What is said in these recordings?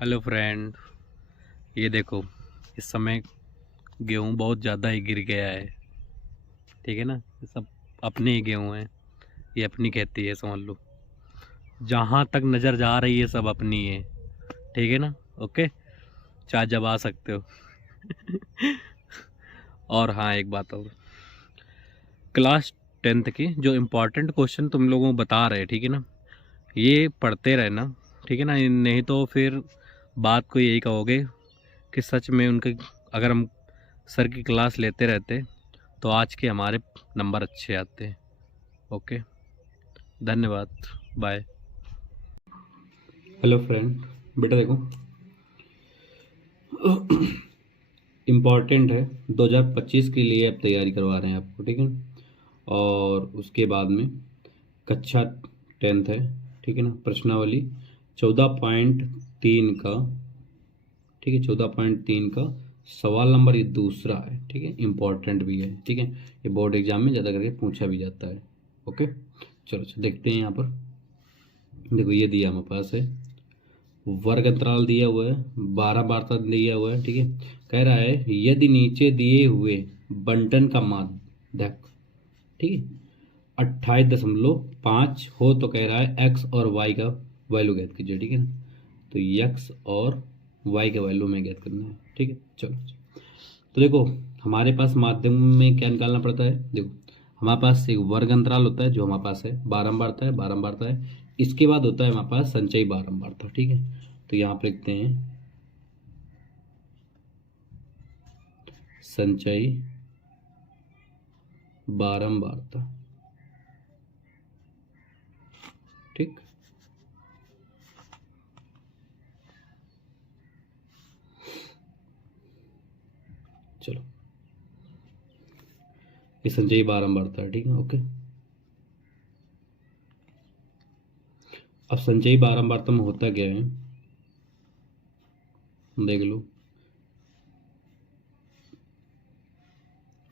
Hello friend, ये देखो। इस समय गेहूं बहुत ज़्यादा ही गिर गया है। ठीक है ना। ये सब अपने ही गेहूं हैं। ये अपनी खेती है, समझ लो। जहाँ तक नज़र जा रही है सब अपनी है। ठीक है ना। ओके। चाहे जब आ सकते हो। और हाँ, एक बात और। क्लास 10th की जो इम्पोर्टेंट क्वेश्चन तुम लोगों को बता रहे हैं, ठीक है ना, ये पढ़ते रहना। ठीक है ना। नहीं तो फिर बात को यही कहोगे कि सच में उनके, अगर हम सर की क्लास लेते रहते तो आज के हमारे नंबर अच्छे आते हैं। ओके, धन्यवाद। बाय। हेलो फ्रेंड, बेटा देखो, इम्पॉर्टेंट है। 2025 के लिए अब तैयारी करवा रहे हैं आपको, ठीक है। और उसके बाद में कक्षा 10th है, ठीक है ना। प्रश्नावली 14.3 का, ठीक है, 14.3 का सवाल नंबर ये दूसरा है, ठीक है। इम्पॉर्टेंट भी है, ठीक है। ये बोर्ड एग्जाम में ज़्यादा करके पूछा भी जाता है। ओके, चलो देखते हैं। यहाँ पर देखो, ये दिया हमारे पास है, वर्ग अंतराल दिया हुआ है, 12 वार्ता दिया हुआ है, ठीक है। कह रहा है यदि नीचे दिए हुए बंटन का माध्यक, ठीक है, 28.5 हो तो कह रहा है एक्स और वाई का वैल्यू ज्ञात कीजिए, ठीक है ना। तो एक्स और वाई का वैल्यू में ज्ञात करना है, ठीक है। चलो, तो देखो, हमारे पास माध्यम में क्या निकालना पड़ता है। देखो, हमारे पास एक वर्ग अंतराल होता है जो हमारे पास है, बारंबारता है, बारंबारता है। इसके बाद होता है हमारे पास संचयी बारंबारता, ठीक है। तो यहाँ पर लिखते हैं संचयी बारंबारता, ठीक। चलो, ये संचयी बारंबारता है, ठीक है। ओके, अब संचयी बारंबारता में होता क्या है देख लो।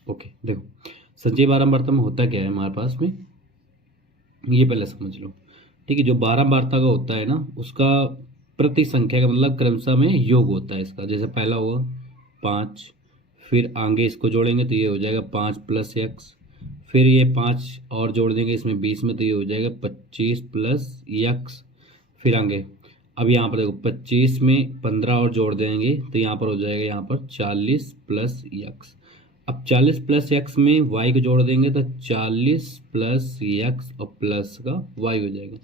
ओके, देखो, संचयी बारंबारता में होता क्या है हमारे पास में, ये पहले समझ लो, ठीक है। जो बारंबारता का होता है ना, उसका प्रति संख्या का मतलब क्रमशः में योग होता है इसका। जैसे पहला हुआ 5, फिर आगे इसको जोड़ेंगे तो ये हो जाएगा 5 + x, फिर ये 5 और जोड़ देंगे इसमें 20 में तो ये हो जाएगा 25 + x, फिर आगे अब यहाँ पर देखो 25 में 15 और जोड़ देंगे तो यहाँ पर हो जाएगा यहाँ पर 40 + x। अब 40 + x में y को जोड़ देंगे तो 40 + x और प्लस का y हो जाएगा।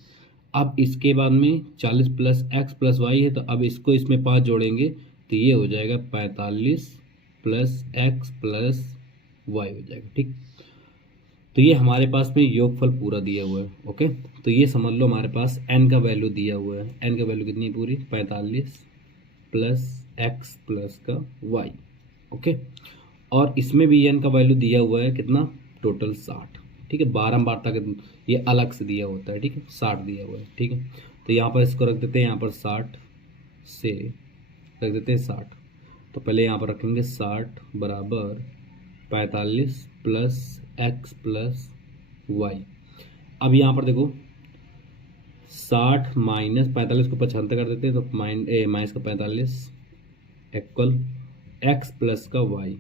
अब इसके बाद में 40 + x + y है, तो अब इसको इसमें 5 जोड़ेंगे तो ये हो जाएगा 45 + x + y हो जाएगा, ठीक। तो ये हमारे पास में योगफल पूरा दिया हुआ है। ओके, तो ये समझ लो हमारे पास n का वैल्यू दिया हुआ है। n का वैल्यू कितनी है पूरी, 45 + x + का y। ओके, और इसमें भी n का वैल्यू दिया हुआ है कितना, टोटल 60, ठीक है। बारंबारता का ये अलग से दिया होता है, ठीक है। 60 दिया हुआ है, ठीक है। तो यहाँ पर इसको रख देते हैं, यहाँ पर 60 से रख देते हैं 60। तो पहले यहाँ पर रखेंगे 60 बराबर 45 + x + y। अब यहाँ पर देखो 60 माइनस 45 को 75 कर देते हैं तो माइनस का 45 इक्वल x + का y।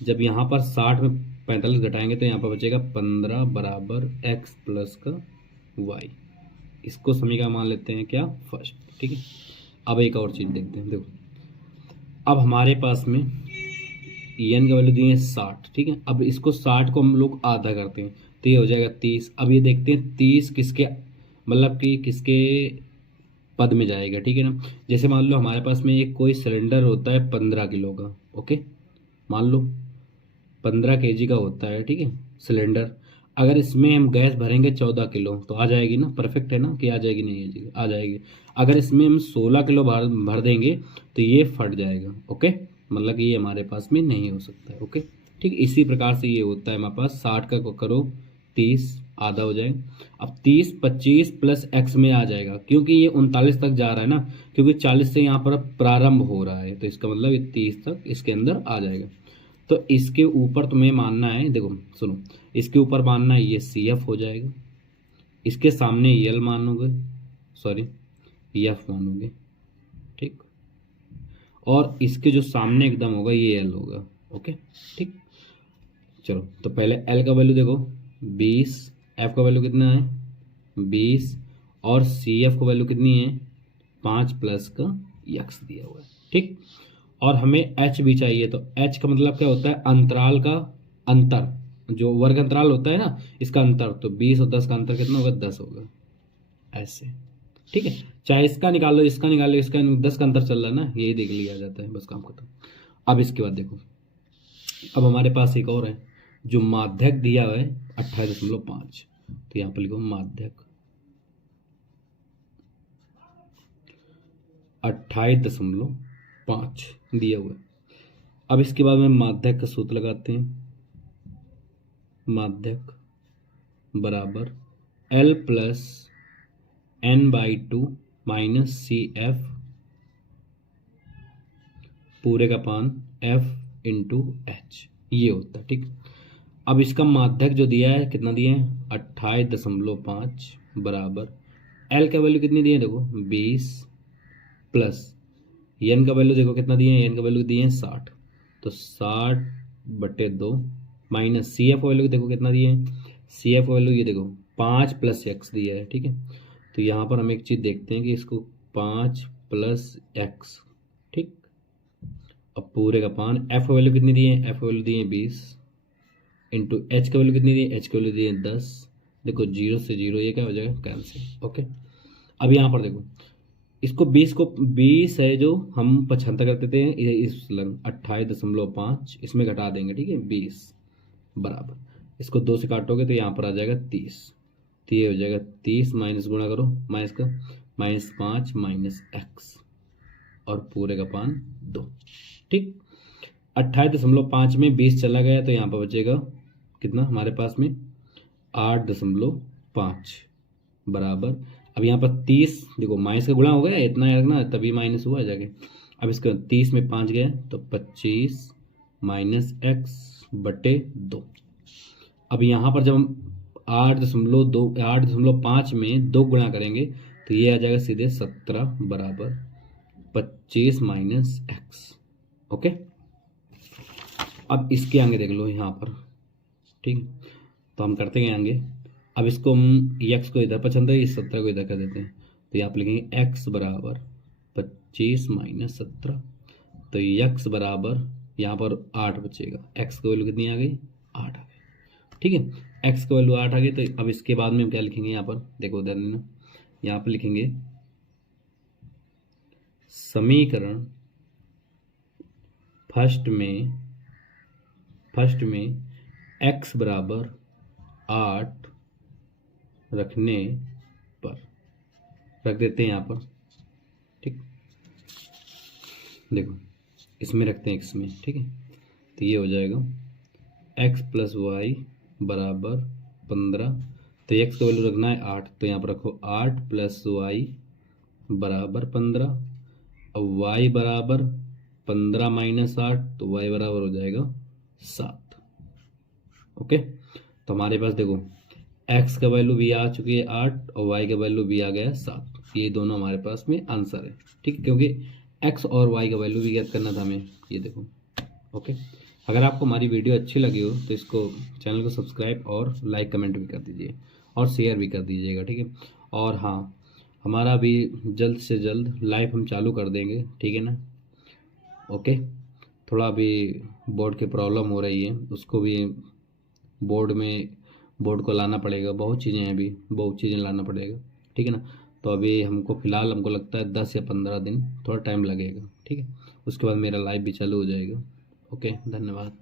जब यहाँ पर 60 में 45 घटाएंगे तो यहाँ पर बचेगा 15 बराबर x + का y। इसको समीकरण मान लेते हैं क्या, फर्स्ट, ठीक है। अब एक और चीज़ देखते हैं। देखो, अब हमारे पास में एन का वैल्यू दिए 60, ठीक है। अब इसको 60 को हम लोग आधा करते हैं तो ये हो जाएगा 30। अब ये देखते हैं 30 किसके, मतलब कि किसके पद में जाएगा, ठीक है ना। जैसे मान लो हमारे पास में एक कोई सिलेंडर होता है 15 किलो का। ओके, मान लो 15 kg का होता है, ठीक है, सिलेंडर। अगर इसमें हम गैस भरेंगे 14 किलो तो आ जाएगी ना, परफेक्ट है ना कि आ जाएगी, नहीं आ जाएगी, आ जाएगी। अगर इसमें हम 16 किलो भर देंगे तो ये फट जाएगा। ओके, मतलब कि ये हमारे पास में नहीं हो सकता है। ओके, ठीक, इसी प्रकार से ये होता है हमारे पास 60 का करो 30 आधा हो जाएगा। अब 30 25 + x में आ जाएगा क्योंकि ये 39 तक जा रहा है ना, क्योंकि 40 से यहाँ पर प्रारंभ हो रहा है तो इसका मतलब ये 30 तक इसके अंदर आ जाएगा। तो इसके ऊपर तुम्हें मानना है, देखो सुनो, इसके ऊपर मानना है ये CF हो जाएगा, इसके सामने यल मानोगे, सॉरी एफ मानोगे, ठीक। और इसके जो सामने एकदम होगा ये एल होगा। ओके ठीक, चलो तो पहले एल का वैल्यू देखो 20, एफ का वैल्यू कितना है 20 और सी एफ का वैल्यू कितनी है 5 प्लस का यक्स दिया हुआ है। ठीक, और हमें एच भी चाहिए, तो एच का मतलब क्या होता है अंतराल का अंतर, जो वर्ग अंतराल होता है ना इसका अंतर, तो 20 और 10 का अंतर कितना होगा 10 होगा ऐसे। ठीक है, चाहे इसका निकाल लो इसका निकाल लो, इसका 10 का अंतर चल रहा है ना, यही देख लिया जाता है, बस काम खत्म। अब इसके बाद देखो, अब हमारे पास एक और है जो माध्यक दिया हुआ है 28.5, तो यहाँ पर लिखो माध्यक 28.5 दिया हुआ है। अब इसके बाद में माध्यक का सूत्र लगाते हैं, माध्यक बराबर L plus N/2 minus C F पूरे का पान F इंटू एच, ये होता है। ठीक, अब इसका माध्यक जो दिया है कितना दिया है 28.5 बराबर L का वैल्यू कितनी दी है देखो 20 प्लस एन का वैल्यू देखो कितना दिए हैं, एन का वैल्यू दिए हैं 60, तो 60/2 माइनस सी एफ वैल्यू देखो कितना दिए हैं, सी एफ वैल्यू ये देखो 5 प्लस एक्स दिया है। ठीक है, तो यहाँ पर हम एक चीज़ देखते हैं कि इसको 5 प्लस एक्स, ठीक, अब पूरे का पान एफ का वैल्यू कितनी दिए हैं, एफ वैल्यू दिए हैं 20 इंटू एच का वैल्यू कितनी दी है, एच का वैल्यू दिए हैं 10, देखो 0 से 0 ये क्या हो जाएगा कैंसिल। ओके, अब यहाँ पर देखो इसको 20 है जो हम 75 करते थे, इस 28.5 इसमें घटा देंगे। ठीक है, 20 बराबर इसको 2 से काटोगे तो यहाँ पर आ जाएगा 30, तो ये हो जाएगा 30 माइनस गुणा करो माइनस का -5 माइनस एक्स और पूरे का पान 2। ठीक, 28.5 में 20 चला गया तो यहाँ पर बचेगा कितना हमारे पास में 8.5 बराबर, अब यहाँ पर 30 देखो माइनस का गुणा हो गया इतना है ना, तभी माइनस हुआ जाके। अब इसका 30 में 5 गया तो 25 माइनस एक्स बटे 2। अब यहाँ पर जब हम 8.5 में 2 गुणा करेंगे तो ये आ जाएगा सीधे 17 बराबर 25 माइनस एक्स। ओके, अब इसके आगे देख लो यहाँ पर। ठीक, तो हम करते हैं आगे, अब इसको हम एक्स को इधर पसंद है, इस 17 को इधर कर देते हैं, तो यहाँ पर लिखेंगे एक्स बराबर 25 माइनस 17, तो एक्स बराबर यहाँ पर 8 बचेगा, एक्स की वैल्यू कितनी आ गई 8 आ गई। ठीक है, एक्स की वैल्यू 8 आ गई, तो अब इसके बाद में हम क्या लिखेंगे यहाँ पर देखो इधर ना, यहाँ पर लिखेंगे समीकरण फर्स्ट में एक्स बराबर 8 रखने पर रख देते हैं यहाँ पर। ठीक, देखो इसमें रखते हैं एक्स में। ठीक है, तो ये हो जाएगा एक्स प्लस वाई बराबर 15, तो एक्स का वैल्यू रखना है 8, तो यहाँ पर रखो 8 प्लस वाई बराबर 15, अब वाई बराबर 15 माइनस 8, तो वाई बराबर हो जाएगा 7। ओके, तो हमारे पास देखो एक्स का वैल्यू भी आ चुकी है 8 और वाई का वैल्यू भी आ गया 7, ये दोनों हमारे पास में आंसर है। ठीक, क्योंकि एक्स और वाई का वैल्यू भी ज्ञात करना था हमें, ये देखो। ओके, अगर आपको हमारी वीडियो अच्छी लगी हो तो इसको चैनल को सब्सक्राइब और लाइक कमेंट भी कर दीजिए और शेयर भी कर दीजिएगा। ठीक है, और हाँ हमारा भी जल्द से जल्द लाइव हम चालू कर देंगे। ठीक है ना, ओके, थोड़ा अभी बोर्ड की प्रॉब्लम हो रही है, उसको भी बोर्ड को लाना पड़ेगा, बहुत चीज़ें हैं, अभी बहुत चीज़ें लाना पड़ेगा। ठीक है ना, तो अभी फ़िलहाल हमको लगता है 10 या 15 दिन थोड़ा टाइम लगेगा। ठीक है, उसके बाद मेरा लाइव भी चालू हो जाएगा। ओके, धन्यवाद।